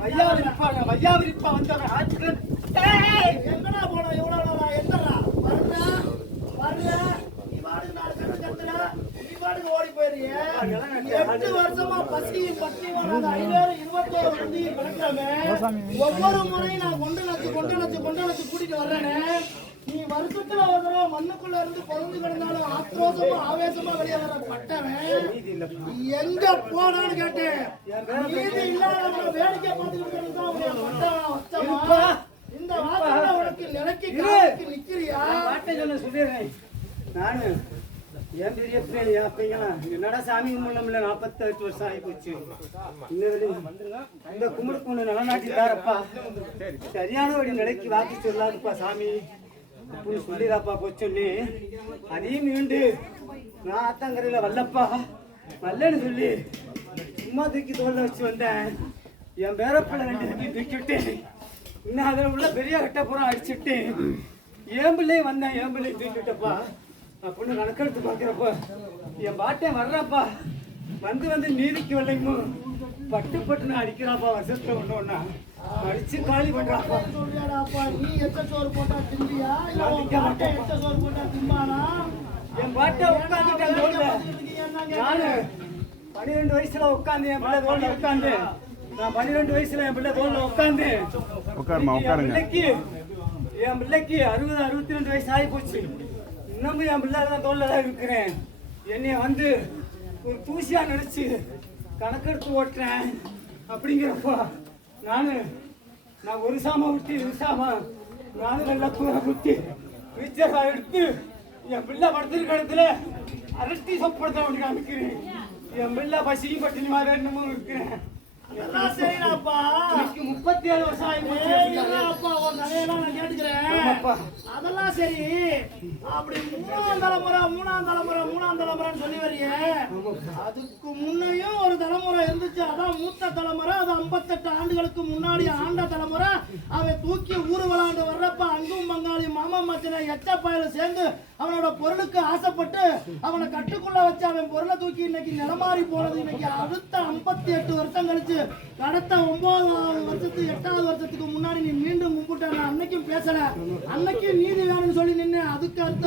வையாவிரிப்பா வந்தவன் எங்கடா போன எவ்வளோ என்னடா வரல நீ பாட்டுக்கு 4 கட்டு கத்துற நீ பாட்டுக்கு ஓடி போயிடுறிய 8 வருஷமா பசி பட்டி வராத 21 வந்து கிடக்காம ஒவ்வொரு முறையும் நான் கொண்டு கூட்டிட்டு வர்றேனே நீ வருஷத்துல ஒரு தடவை மண்ணுக்குள்ள இருந்து பொழுது கிடந்தாலும் ஆக்ரோஷமா ஆவேசமா வெளியே வர பட்டவன் எங்க போனான்னு கேட்டேன். நீதி இல்லாதவங்க வேடிக்கை பார்த்துக்கிட்டு இந்த வார்த்தை உனக்கு நிலைக்கு நிக்கிறியா? வார்த்தை சொல்ல சொல்லிடுறேன் நானு. ஏன் பெரிய பிள்ளை அப்பீங்களா என்னடா சாமி கும்பிடல 48 வருஷம் ஆகி போச்சு. இந்த கும்பிடுக்கு ஒண்ணு நலநாட்டிட்டாரப்பா சரியான வழி நிலைக்கு வாக்கு சொல்லாதுப்பா சாமி அப்படின்னு சொல்லிடாப்பா போச்சொல்லி அதையும் மீண்டு நான் ஆத்தங்கரையில வல்லப்பா வல்லன்னு சொல்லி சும்மா தூக்கி தோல்ல வச்சு வந்தேன். என் பேரப்பிள்ளை 2 தூக்கிவிட்டு இன்னும் அதில் உள்ள பெரிய கட்டப்புறம் அடிச்சுட்டு என் பிள்ளையும் வந்தேன். என் பிள்ளையும் தூக்கிவிட்டப்பா அப்படின்னு கணக்கெடுத்து பார்க்குறப்ப என் பாட்டேன் வர்றாப்பா வந்து நீதிக்கு வரலைங்க பட்டுன்னு அடிக்கிறாப்பா வருஷத்துல ஒண்ணு அடிச்சு காலி பண்றாப்பா. நீ எச்ச சோறு போட்டா திம்பியா எச்ச சோறு போட்டா திம்பானா? என் பாட்டை உட்காந்துட்டேன். நானு 12 வயசுல உட்காந்து என் பிள்ளை தோல்ல உட்காந்து நான் 12 வயசுல என் பிள்ளை தோல்ல உட்காந்து என் பிள்ளைக்கு 62 வயசு ஆகி போச்சு. இன்னமும் என் பிள்ளை தான் தோல்ல தான் இருக்கிறேன். என்னைய வந்து ஒரு தூசியா நினைச்சு கணக்கெடுத்து ஓட்டுறேன் அப்படிங்கிறப்போ நான் ஒரு சாமா விட்டு 2 சாமா நானும் நல்லா கூற குத்தி வீச்சா எடுத்து என் பிள்ளை படுத்திருக்க இடத்துல அரட்டி சொப்படுத்த வேண்டி காமிக்கிறேன். என் பிள்ளை பசியும் பட்டினி மாதிரி என்னமோ இருக்கிறேன். 37 வருஷம் அதெல்லாம் சரி. அப்படி மூணாம் தலைமுறைன்னு சொல்லி வரிய அதுக்கு முன்னையும் ஒரு தலைமுறை இருந்துச்சு. அதான் மூத்த தலைமுறை. அது 58 ஆண்டுகளுக்கு முன்னாடி ஆண்ட தலைமுறை. அவன் தூக்கி ஊரு விளாண்டு வர்றப்ப அங்கும் பங்காளி மாமா மச்சனை எச்சப்பாயில சேர்ந்து அவனோட பொருளுக்கு ஆசைப்பட்டு அவனை கட்டுக்குள்ள வச்சு அவன் பொருளை தூக்கி இன்னைக்கு நிலமாறி போனது. இன்னைக்கு அடுத்த 58 வருஷம் கழிச்சு கடத்த 9வது வருஷத்துக்கு 8வது வருஷத்துக்கு முன்னாடி நீ மீண்டும் கும்பிட்ட. நான் அன்னைக்கும் பேசல. அன்னைக்கும் நீதி வேணும்னு சொல்லி நின்று அதுக்கு அடுத்த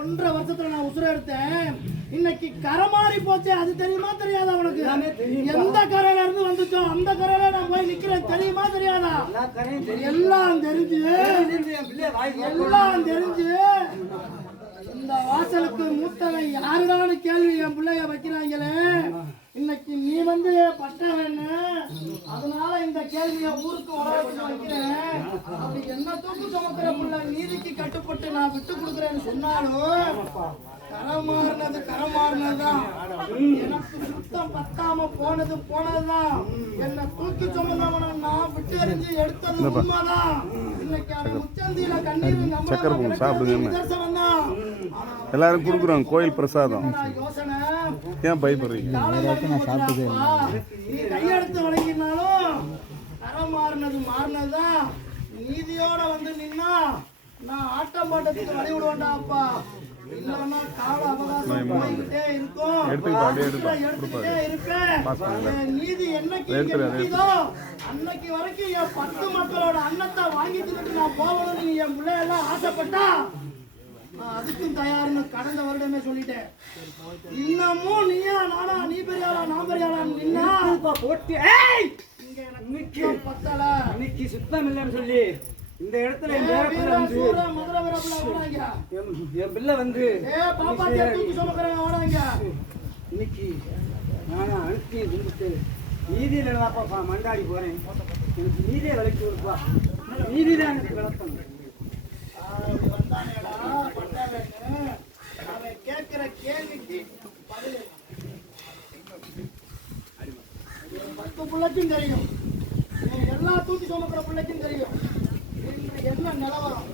1.5 வருஷத்துல நான் உசுர எடுத்தேன். இன்னைக்கு கரை மாறி போச்சு. அது தெரியுமா தெரியாதா உனக்கு? எந்த கரையில இருந்து வந்துச்சோ அந்த கரையில நான் போய் நிக்கிறேன். தெரியுமா தெரியாதா? எல்லாம் தெரிஞ்சு இந்த வாசலுக்கு மூத்தவன் யாருடான்னு கேள்வி என் பிள்ளைய வைக்கிறாங்களே. இன்னைக்கு நீ வந்து பட்டவன்னு அதனால இந்த கேள்வியை ஊருக்கு உடச்சு வைக்கிறேன். அப்படி என்ன தூக்கு சுமக்கிற பிள்ளை நீதிக்கு கட்டுப்பட்டு நான் விட்டு கொடுக்குறேன்னு சொன்னாலும் கரமாறினதுதான். எனக்கு சுத்தம் பத்தாம போனதுதான். என்ன தூக்கி சுமந்தவன நான் விட்டு எறிஞ்சு எடுத்தது உண்மைதான். இன்னைக்கு அவன் முச்சந்தியில கண்ணீர் நிதர்சனம் தான். எல்லாரும் கொடுக்குறோம் கோயில் பிரசாதம். ஏன் பயப்படுறீங்க? நீ கையெடுத்து வழங்கினாலும் கரம் மாறினதுதான். நீதியோட வந்து நின்னா நான் ஆட்டம் பாட்டத்துக்கு வழி விடுவேன்டா அப்பா. இல்லன்னா கால அவகாசம் போயிட்டே இருக்கும். எடுத்துக்கிட்டே இருப்பேன். நீதி என்னைக்கு அன்னைக்கு வரைக்கும் என் 10 மக்களோட அன்னத்தை வாங்கி தின்னுட்டு நான் போகணும்னு என் பிள்ளையெல்லாம் ஆசைப்பட்டா அதுக்கும் தயார்னு கடந்த வருடமே சொல்லிட்டேன். இன்னமும் நீயா நானா நீ பெரியாளா நான் பெரியாளா நின்னா போட்டு இங்க எனக்கு பத்தல இன்னைக்கு சுத்தம் இல்லைன்னு சொல்லி இந்த இடத்துல என் பிள்ளை வந்து இன்னைக்கு நானா அழுத்தி இருந்துட்டு நீதியில தான்ப்பா மண்டாடி போறேன். எனக்கு நீதியை விளக்கி கொடுப்பா. நீதிதான் எனக்கு விளக்கணும். அவன் கேட்கிற கேள்விக்கு 10 பிள்ளைக்கும் தெரியும். எல்லா தூக்கி சுமக்கிற பிள்ளைக்கும் தெரியும் என்ன நிலவரம்.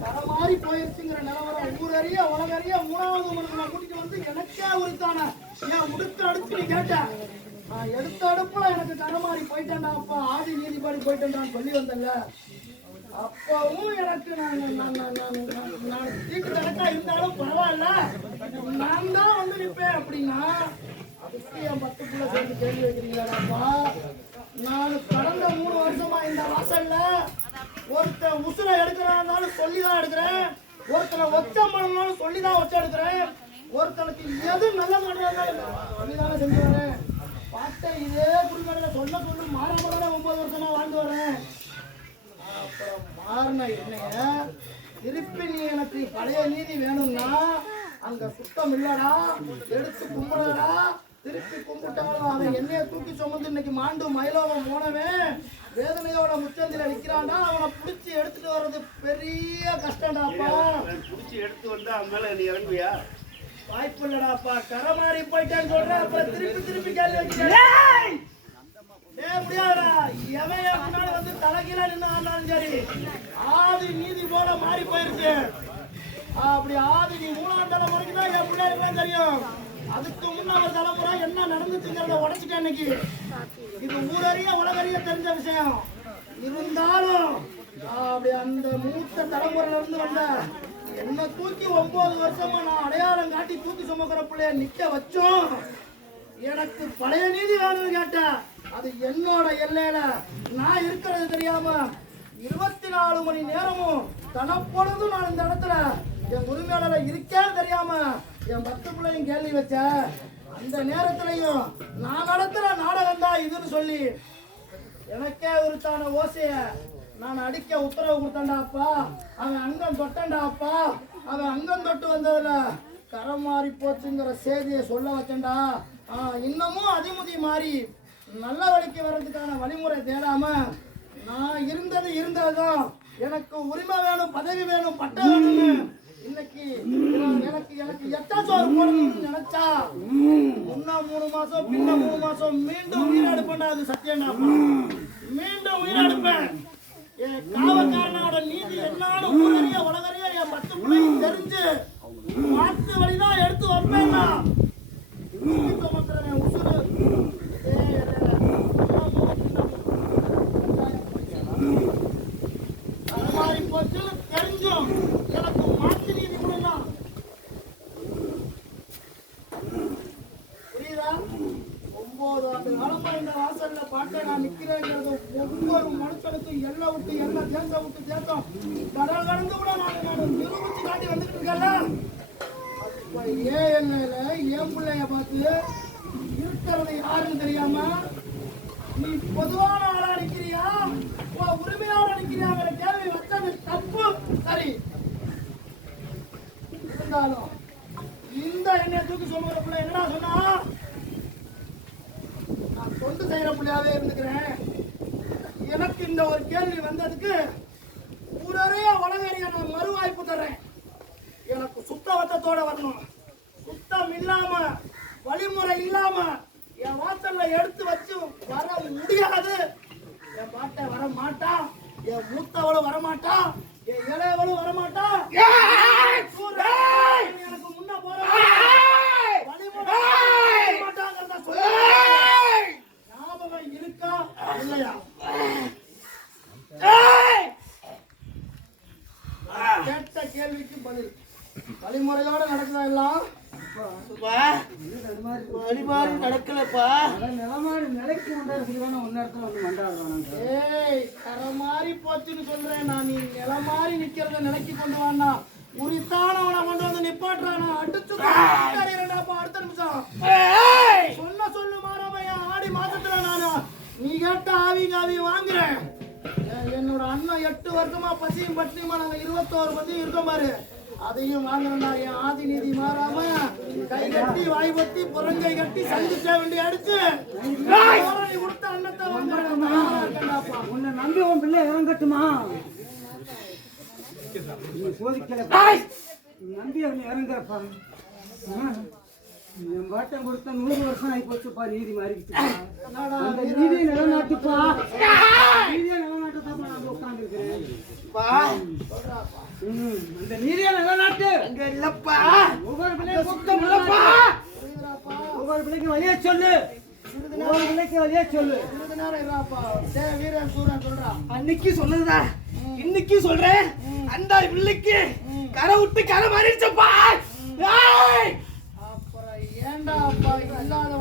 தரமாறி போயிருச்சுங்கிற நிலவரம் ஊரறிய உலகறிய 3வது மனுக்கு நான் கூட்டிட்டு வந்து எனக்கே உரித்தான என் உடுத்த அடுத்து நீ கேட்ட நான் எடுத்த அடுப்புல எனக்கு தரமாறி போயிட்டேன்டா அப்பா ஆதி நீதிபதி போயிட்டேன்டான்னு சொல்லி வந்தேங்க. அப்பவும் எனக்கு நான் தீட்டு கணக்கா இருந்தாலும் பரவாயில்ல நான் தான் வந்து நிற்பேன் அப்படின்னா அது என் 10 புள்ள சேர்ந்து கேள்வி வைக்கிறீங்களாப்பா? நான் கடந்த 3 வருஷமா இந்த வாசல்ல ஒருத்தன் உசுரை எடுக்கிறான்னாலும் சொல்லிதான் எடுக்கிறேன், ஒருத்தனை ஒச்சம் பண்ணணும்னாலும் சொல்லிதான் ஒச்சம் எடுக்கிறேன், ஒருத்தனுக்கு எது நல்ல மாட்டாங்க சொல்லிதானே செஞ்சு வரேன். பாட்டை இதே குறிப்பிட சொல்ல மாறாம 9 வருஷமா வாழ்ந்து வரேன். அப்புறம் மாறின என்னைய திருப்பி நீ எனக்கு பழைய நீதி வேணும்னா அங்க சுத்தம் இல்லடா, எடுத்து கும்பிடடா, திருப்பி கும்பிட்டாலும் அவன் என்னைய தூக்கி சுமந்து இன்னைக்கு மாண்டு மயிலோகம் போனவன் வேதனையோட முச்சந்தில நிக்கிறான்டா. அவனை பிடிச்சி எடுத்துட்டு வர்றது பெரிய கஷ்டம்டாப்பா. பிடிச்சி எடுத்து வந்தா அவன் மேல நீ இறங்குவியா? வாய்ப்பு இல்லடாப்பா. கரை மாறி போயிட்டேன்னு சொல்றேன், அப்புறம் திருப்பி கேள்வி வைக்கிறேன். முடியாதா? எவன் முன்னாடி வந்து தலைகீழ நின்னாலும் சரி, ஆதி நீதி போல மாறி போயிருக்கு. அப்படி ஆதி நீ 3ஆம் தலைமுறைக்கு தான் என் பிள்ளைகளுக்கு தெரியும். அதுக்கு முன்னாடி தலைமுறை என்ன நடந்துச்சுங்கிறத உடைச்சிட்டேன் இன்னைக்கு. இது ஊரறிய உலகறிய தெரிஞ்ச விஷயம். இருந்தாலும் அப்படி அந்த மூத்த தலைமுறையில இருந்து வந்த என்ன தூக்கி 9 வருஷமா நான் அடையாளம் காட்டி தூக்கி சுமக்கிற பிள்ளைய நிக்க வச்சோம். எனக்கு பழைய நீதி வேணும்னு கேட்டேன். அது என்னோட எல்லையில நான் இருக்கிறது தெரியாம 24 மணி நேரமும் தனப்பொழுதும் நான் இந்த இடத்துல என் உரிமையாளர இருக்கேன்னு தெரியாம என் 10 பிள்ளையும் கேள்வி வச்ச அந்த நேரத்திலையும் நான் நடத்துற நாடகம் தான் இதுன்னு சொல்லி எனக்கே உருத்தான ஓசைய நான் அடிக்க உத்தரவு கொடுத்தேன்டாப்பா. அவன் அங்கம் தொட்டேன்டாப்பா. அவன் அங்கம் தொட்டு வந்ததுல கரை மாறி போச்சுங்கிற செய்தியை சொல்ல வச்சேன்டா. இன்னமும் அதிமுதி மாறி நல்ல வழிக்கு வர்றதுக்கான வழிமுறை தேடாம நான் இருந்ததுதான். எனக்கு உரிமை வேணும், பதவி வேணும், பட்டம் வேணும்னு இன்னைக்கு எனக்கு எட்டாச்சோறு போடணும்னு நினைச்சா முன்ன 3 மாசம் பின்ன 3 மாசம் மீண்டும் உயிரெடுப்பேன். அது சத்தியம்டா. மீண்டும் உயிரெடுப்பேன். என் காவல்காரனோட நீதி என்னாலும் ஊரறிய உலகறிய என் 10 பிள்ளைக்கு தெரிஞ்சு மாத்து வழிதான் எடுத்து வைப்பேன்னா உசுறு மாறி போச்சு தெரிஞ்சும் எனக்கு மாத்து நீதி கொடுங்க. புரியுதா? 9 ஆண்டு காலமா இந்த வாசல்ல பாட்டை நான் நிக்கிறேங்கிறது ஒவ்வொரு மனுஷனுக்கும் எல்லை விட்டு எல்லை தேசம் விட்டு தேசம் கடல் கடந்து கூட நான் நிரூபிச்சு காட்டி வந்துட்டு இருக்கேன்ல. ஏன் எல்லையில என் பிள்ளைய பார்த்து இருக்கிறது யாருன்னு தெரியாம நீ பொதுவான ஆளா நிக்கிறியா, உரிமையாளா நிக்கிறியாங்கிற கேள்வி வச்சது தப்பு. சரி, இருந்தாலும் இந்த என்னைய தூக்கி சொல்லுற பிள்ளை என்னடா சொன்னா, நான் தொண்டு செய்யற பிள்ளையாவே இருந்துக்கிறேன். எனக்கு இந்த ஒரு கேள்வி வந்ததுக்கு ஊரறைய வளவேறிய நான் மறுவாய்ப்பு தர்றேன். எனக்கு சுத்தவத்தத்தோட வரணும். சுத்தம் இல்லாம வழிமுறை இல்லாம என் வாசல்ல எடுத்து வச்சு வர முடியாது. என் பாட்டை வர மாட்டான், என் மூத்தவளும் வரமாட்டான், என் இளையவளும் வரமாட்டான். எனக்கு முன்ன போற வழிமுறை மாட்டாங்கிறத சொல்ல ஞாபகம் இருக்கா இல்லையா? கேட்ட கேள்விக்கு பதில். வழிமுறையோட நடக்குதா எல்லாம்? வழிமாறி நடக்கலப்பா. நிலைக்கு கரை மாறி போச்சுன்னு சொல்றேன் நான். நீ நில மாறி நிக்கிறத நிலைக்கு கொண்டு வானா உரித்தானவனை கொண்டு வந்து நிப்பாட்டுறானா அடிச்சு அடுத்த நிமிஷம் சொன்ன சொல்லு மாறாம என் ஆடி மாசத்துல நானு நீ கேட்ட ஆவி காவி வாங்குறேன். என்னோட அண்ணன் 8 வருஷமா பசியும் பட்டினியுமா நாங்க 21 பத்தியும் இருக்கோம் பாரு, அதையும் வாங்குறா. என் ஆதி நீதி மாறாம கை கட்டி வாய் பத்தி புறங்கை கட்டி சந்திச்ச வேண்டிய அடிச்சு நீ கொடுத்த அன்னத்தை வாங்க. உன்னை நம்பி உன் பிள்ளை இறங்கட்டுமா? சோதிக்கல நம்பி அவன் இறங்குறப்பா. என் பாட்டம் கொடுத்த 100 வருஷம் ஆகி போச்சுப்பா. நீதி மாறிக்கிச்சு. அந்த நீதியை நிலநாட்டுப்பா. நீதியை நிலநாட்டுதான் நான் உட்காந்துருக்கிறேன். அந்த நீதியை நிலநாட்டு அங்க இல்லப்பா. ஒவ்வொரு பிள்ளைக்கு வழியே சொல்லு. ஒவ்வொரு பிள்ளைக்கு வழியே சொல்லு. வீரன் சூரன் சொல்றான். அன்னைக்கு சொன்னதா இன்னைக்கு சொல்றேன். அந்த பிள்ளைக்கு கரை விட்டு கரை மாறிடுச்சப்பா. அப்புறம் ஏண்டா அப்பா இல்லாத